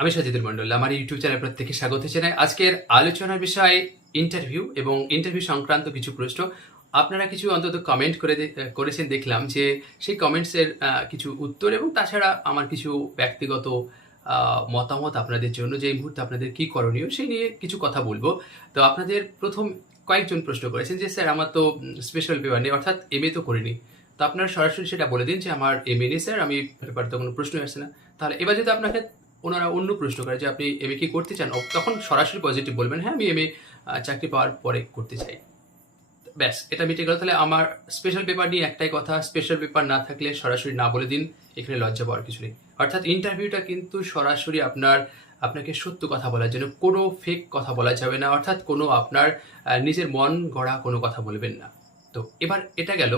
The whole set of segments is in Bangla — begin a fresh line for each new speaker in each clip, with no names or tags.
আমি সজিদুল মন্ডল আমার ইউটিউব চ্যানেল প্রত্যেকে স্বাগত জানাই। আজকের আলোচনার বিষয় ইন্টারভিউ এবং ইন্টারভিউ সংক্রান্ত কিছু প্রশ্ন। আপনারা কিছু অন্তত কমেন্ট করে করেছেন, দেখলাম যে সেই কমেন্টসের কিছু উত্তর এবং তাছাড়া আমার কিছু ব্যক্তিগত মতামত আপনাদের জন্য যে এই মুহূর্তে আপনাদের কি করণীয় সেই নিয়ে কিছু কথা বলব। তো আপনাদের প্রথম কয়েকজন প্রশ্ন করেছেন যে, স্যার, আমার তো স্পেশাল পেপার নেই, অর্থাৎ এম এ তো করিনি। তো আপনারা সরাসরি সেটা বলে দিন যে, আমার এম এ নেই, স্যার, আমি পেপার তো কোনো প্রশ্নই আসছে না। তাহলে এবার যদি আপনাকে ওনারা অন্য প্রশ্ন করে যে আপনি এম কি করতে চান? তখন সরাসরি পজিটিভ বলবেন হ্যাঁ আমি এম চাকরি পাওয়ার পরে করতে চাই। ব্যাস, এটা মিটে গেল। তাহলে আমার স্পেশাল পেপার নিয়ে একটাই কথা স্পেশাল পেপার না থাকলে সরাসরি না বলে দিন, এখানে লজ্জা পাওয়ার কিছু নেই। অর্থাৎ ইন্টারভিউটা কিন্তু সরাসরি আপনার, আপনাকে সত্য কথা বলার জন্য, কোনো ফেক কথা বলা যাবে না। অর্থাৎ কোনো আপনার নিজের মন গড়া কোনো কথা বলবেন না। তো এবার এটা গেল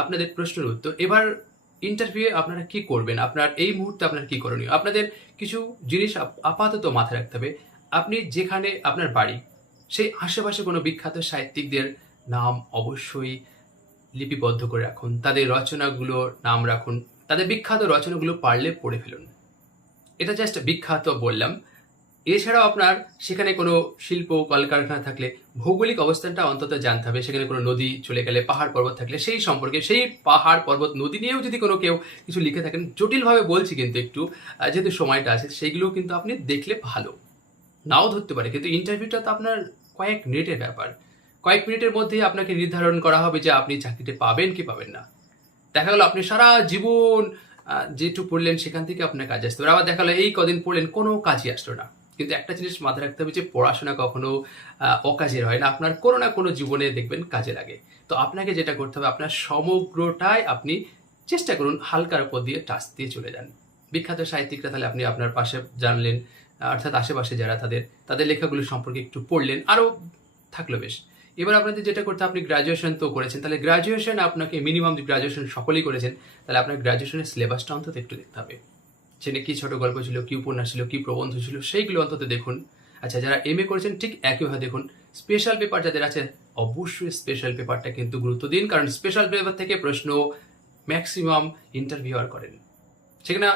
আপনাদের প্রশ্নের উত্তর। এবার ইন্টারভিউয়ে আপনারা কি করবেন? আপনার এই মুহূর্তে আপনার কি করণীয়? আপনাদের কিছু জিনিস আপ- আপাতত মাথায় রাখতে হবে। আপনি যেখানে আপনার বাড়ি, সেই আশেপাশে কোনো বিখ্যাত সাহিত্যিকদের নাম অবশ্যই লিপিবদ্ধ করে রাখুন। তাদের রচনাগুলোর নাম রাখুন। তাদের বিখ্যাত রচনাগুলো পারলে পড়ে ফেলুন। এটা জাস্ট বিখ্যাত বললাম। এছাড়াও আপনার সেখানে কোনো শিল্প, কলকারখানা থাকলে ভৌগোলিক অবস্থানটা অন্তত জানতে হবে। সেখানে কোনো নদী চলে গেলে, পাহাড় পর্বত থাকলে সেই সম্পর্কে, সেই পাহাড় পর্বত, নদী নিয়েও যদি কোনো কেউ কিছু লিখে থাকেন, জটিলভাবে বলছি কিন্তু একটু যেহেতু সময়টা আছে সেইগুলো কিন্তু আপনি দেখলে ভালো। নাও ধরতে পারে, কিন্তু ইন্টারভিউটা তো আপনার কয়েক মিনিটের ব্যাপার। কয়েক মিনিটের মধ্যেই আপনাকে নির্ধারণ করা হবে যে আপনি চাকরিতে পাবেন কি পাবেন না। দেখা গেল আপনি সারা জীবন যেটু পড়লেন সেখান থেকে আপনার কাজে আসতে পারে আবার দেখা গেলো এই কদিন পড়লেন, কোনো কাজই আসলো না। কিন্তু একটা জিনিস মাথায় রাখতে হবে যে পড়াশোনা কখনো অকাজের হয় না। আপনার কোনো না কোনো জীবনে দেখবেন কাজে লাগে। তো আপনাকে যেটা করতে হবে, আপনার সমগ্রটাই আপনি চেষ্টা করুন হালকার উপর দিয়ে টাচ দিয়ে চলে যান। বিখ্যাত সাহিত্যিকরা তাহলে আপনি আপনার পাশে জানলেন, অর্থাৎ আশেপাশে যারা তাদের তাদের লেখাগুলো সম্পর্কে একটু পড়লেন, আরও থাকল বেশ। এবার আপনাদের যেটা করতে আপনি গ্রাজুয়েশন তো করেছেন, তাহলে গ্রাজুয়েশন আপনাকে মিনিমাম গ্রাজুয়েশন সকলেই করেছেন, তাহলে আপনার গ্রাজুয়েশনের সিলেবাসটা অন্তত একটু দেখতে হবে। সেখানে কি ছোট গল্প ছিল, কি উপন্যাস ছিল, কি প্রবন্ধ ছিল, সেইগুলো অন্তত দেখুন। আচ্ছা যারা এম এ করেছেন, ঠিক একইভাবে দেখুন। স্পেশাল পেপার যাদের আছে, অবশ্যই স্পেশাল পেপারটা কিন্তু গুরুত্ব দিন, কারণ স্পেশাল পেপার থেকে প্রশ্ন ম্যাক্সিমাম ইন্টারভিউয়ার করেন। সেখানে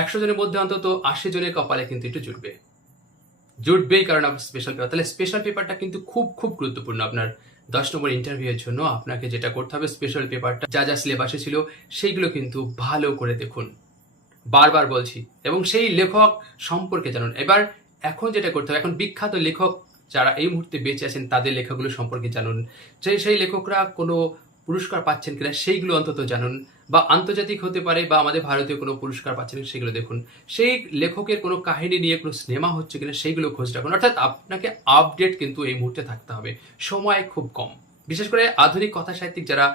একশো জনের মধ্যে অন্তত আশি জনের কপালে কিন্তু একটু জুটবে। জুটবেই কারণ আপনার স্পেশাল পেপার তাহলে স্পেশাল পেপারটা কিন্তু খুব খুব গুরুত্বপূর্ণ আপনার। দশ নম্বর ইন্টারভিউয়ের জন্য আপনাকে যেটা করতে হবে স্পেশাল পেপারটা যা যা সিলেবাসে ছিল, সেইগুলো কিন্তু ভালো করে দেখুন। বারবার বলছি, এবং সেই লেখক সম্পর্কে জানুন। এবার এখন যেটা করতে হবে, এখন বিখ্যাত লেখক যারা এই মুহূর্তে বেঁচে আছেন, তাদের লেখাগুলো সম্পর্কে জানুন। সেই সেই লেখকরা কোনো পুরস্কার পাচ্ছেন কিনা, সেইগুলো অন্তত জানুন, বা আন্তর্জাতিক হতে পারে, বা আমাদের ভারতীয় কোনো পুরস্কার পাচ্ছেন সেগুলো দেখুন। সেই লেখকের কোনো কাহিনী নিয়ে কোনো সিনেমা হচ্ছে কিনা, সেইগুলো খোঁজ রাখুন। অর্থাৎ আপনাকে আপডেট কিন্তু এই মুহূর্তে থাকতে হবে। সময় খুব কম। বিশেষ করে আধুনিক কথা সাহিত্যিক যারা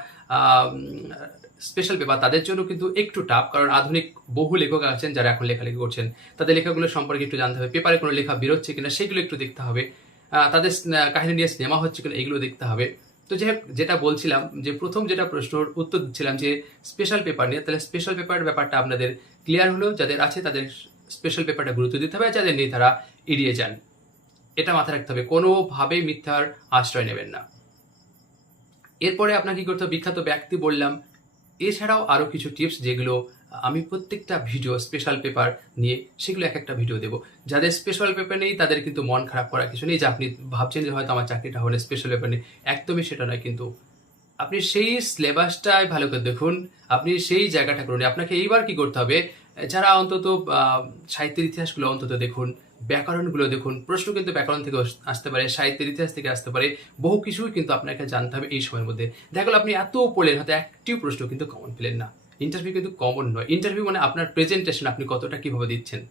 স্পেশাল পেপার তাদের জন্য কিন্তু একটু টাফ কারণ আধুনিক বহু লেখক আছেন যারা এখন লেখালেখি করছেন। তাদের লেখাগুলো সম্পর্কে একটু জানতে হবে। পেপারে কোনো লেখা বেরোচ্ছে কিনা সেগুলো একটু দেখতে হবে। তাদের কাহিনী নিয়ে সিনেমা হচ্ছে কিনা এগুলো দেখতে হবে। তো যাই যেটা বলছিলাম যে প্রথম যেটা প্রশ্নর উত্তর দিচ্ছিলাম যে স্পেশাল পেপার নিয়ে, তাহলে স্পেশাল পেপার ব্যাপারটা আপনাদের ক্লিয়ার হলো। যাদের আছে তাদের স্পেশাল পেপারটা গুরুত্ব দিতে হবে যাদের নেই তারা এড়িয়ে যান। এটা মাথায় রাখতে হবে কোনোভাবেই মিথ্যার আশ্রয় নেবেন না। এরপরে আপনাকে কি করতে বিখ্যাত ব্যক্তি বললাম এছাড়াও আরও কিছু টিপস যেগুলো আমি প্রত্যেকটা ভিডিও স্পেশাল পেপার নিয়ে সেগুলো এক একটা ভিডিও দেবো। যাদের স্পেশাল পেপার নেই, তাদের কিন্তু মন খারাপ করার কিছু নেই। যে আপনি ভাবছেন যে হয়তো আমার চাকরিটা হলে স্পেশাল পেপার নেই, একদমই সেটা নয় কিন্তু। আপনি সেই সিলেবাসটাই ভালো করে দেখুন, আপনি সেই জায়গাটা করুন। আপনাকে এইবার কি করতে হবে? যারা অন্তত সাহিত্যের ইতিহাসগুলো অন্তত দেখুন ব্যাকরণগুলো দেখুন। প্রশ্ন কিন্তু ব্যাকরণ থেকে আসতে পারে, সাহিত্যের ইতিহাস থেকে আসতে পারে, বহু কিছুই কিন্তু আপনাকে জানতে হবে এই সময়ের মধ্যে। দেখা গেলো, আপনি এত পড়লেন, হয়তো একটিও প্রশ্ন কিন্তু কমন পেলেন না। ইন্টারভিউ কিন্তু কমন নয়। ইন্টারভিউ মানে আপনার প্রেজেন্টেশন আপনি কতটা কীভাবে দিচ্ছেন।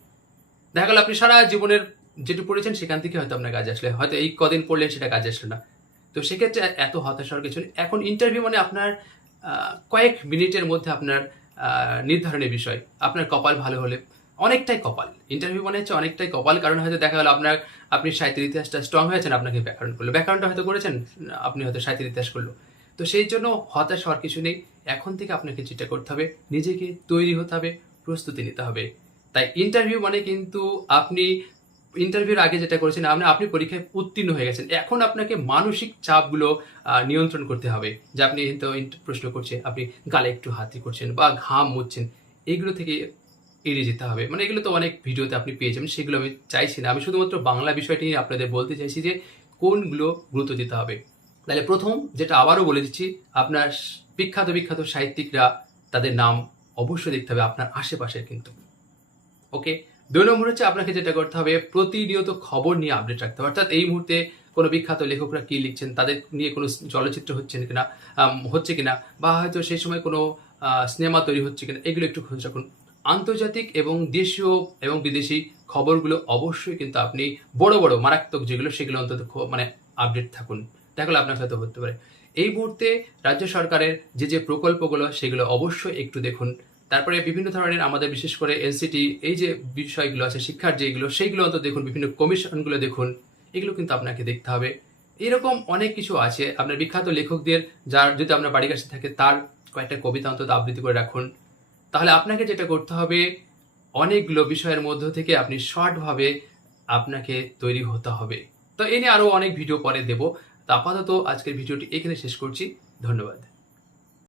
দেখা গেল, আপনি সারা জীবনের যেটু পড়েছেন, সেখান থেকে হয়তো আপনার কাজে আসলে, হয়তো এই কদিন পড়লেন, সেটা কাজে আসলো না। তো সেক্ষেত্রে এত হতাশার কিছু। এখন ইন্টারভিউ মানে আপনার কয়েক মিনিটের মধ্যে আপনার নির্ধারণের বিষয়। আপনার কপাল ভালো হলে। অনেকটাই কপাল। ইন্টারভিউ মানে হচ্ছে অনেকটাই কপাল, কারণ হয়তো দেখা গেল আপনার, আপনি সাহিত্যের ইতিহাসটা স্ট্রং হয়েছেন, আপনাকে ব্যাকরণ করল। ব্যাকরণটা হয়তো করেছেন, আপনি হয়তো সাহিত্যের ইতিহাস করল। তো সেই জন্য হতাশ হওয়ার কিছু নেই। এখন থেকে আপনাকে যেটা করতে হবে, নিজেকে তৈরি হতে হবে, প্রস্তুতি নিতে হবে। তাই ইন্টারভিউ মানে কিন্তু আপনি ইন্টারভিউর আগে যেটা করেছেন, আপনি আপনি পরীক্ষায় উত্তীর্ণ হয়ে গেছেন। এখন আপনাকে মানসিক চাপগুলো নিয়ন্ত্রণ করতে হবে। যে আপনি প্রশ্ন করছে আপনি গালে একটু হাতি করছেন বা ঘাম মুছছেন, এগুলো থেকে এড়িয়ে যেতে হবে। মানে এগুলো তো অনেক ভিডিওতে আপনি পেয়ে যাবেন সেগুলো আমি চাইছি না। আমি শুধুমাত্র বাংলা বিষয়টি নিয়ে আপনাদের বলতে চাইছি যে কোনগুলো গুরুত্ব দিতে হবে। তাহলে প্রথম যেটা আবারও বলে দিচ্ছি, আপনার বিখ্যাত বিখ্যাত সাহিত্যিকরা তাদের নাম অবশ্যই দেখতে হবে, আপনার আশেপাশের কিন্তু। ওকে? দুই নম্বর হচ্ছে আপনাকে যেটা করতে হবে, প্রতিনিয়ত খবর নিয়ে আপডেট রাখতে হবে। অর্থাৎ এই মুহূর্তে কোনো বিখ্যাত লেখকরা কি লিখছেন, তাদের নিয়ে কোনো চলচ্চিত্র হচ্ছে কিনা হচ্ছে কিনা, বা হয়তো সেই সময় কোনো সিনেমা তৈরি হচ্ছে কিনা, এগুলো একটু খোঁজ রাখুন। আন্তর্জাতিক এবং দেশীয় এবং বিদেশি খবরগুলো অবশ্যই কিন্তু আপনি বড় বড়, মারাত্মক যেগুলো সেগুলো অন্তত মানে আপডেট থাকুন। তাহলে আপনার সাথে হতে পারে। এই মুহূর্তে রাজ্য সরকারের যে যে প্রকল্পগুলো, সেগুলো অবশ্যই একটু দেখুন। তারপরে বিভিন্ন ধরনের আমাদের বিশেষ করে এনসিটি এই যে বিষয়গুলো আছে, শিক্ষার যেগুলো সেইগুলো অন্তত দেখুন। বিভিন্ন কমিশনগুলো দেখুন। এগুলো কিন্তু আপনাকে দেখতে হবে। এরকম অনেক কিছু আছে। আপনার বিখ্যাত লেখকদের, যার যদি আপনার বাড়ির কাছে থাকে, তার কয়েকটা কবিতা অন্তত আবৃত্তি করে রাখুন। তাহলে আপনাকে যেটা করতে হবে, অনেকগুলো বিষয়ের মধ্য থেকে আপনি শর্টভাবে আপনাকে তৈরি হতে হবে। তো এ নিয়ে আরও অনেক ভিডিও পরে দেব। তো আপাতত আজকের ভিডিওটি এখানে শেষ করছি। ধন্যবাদ।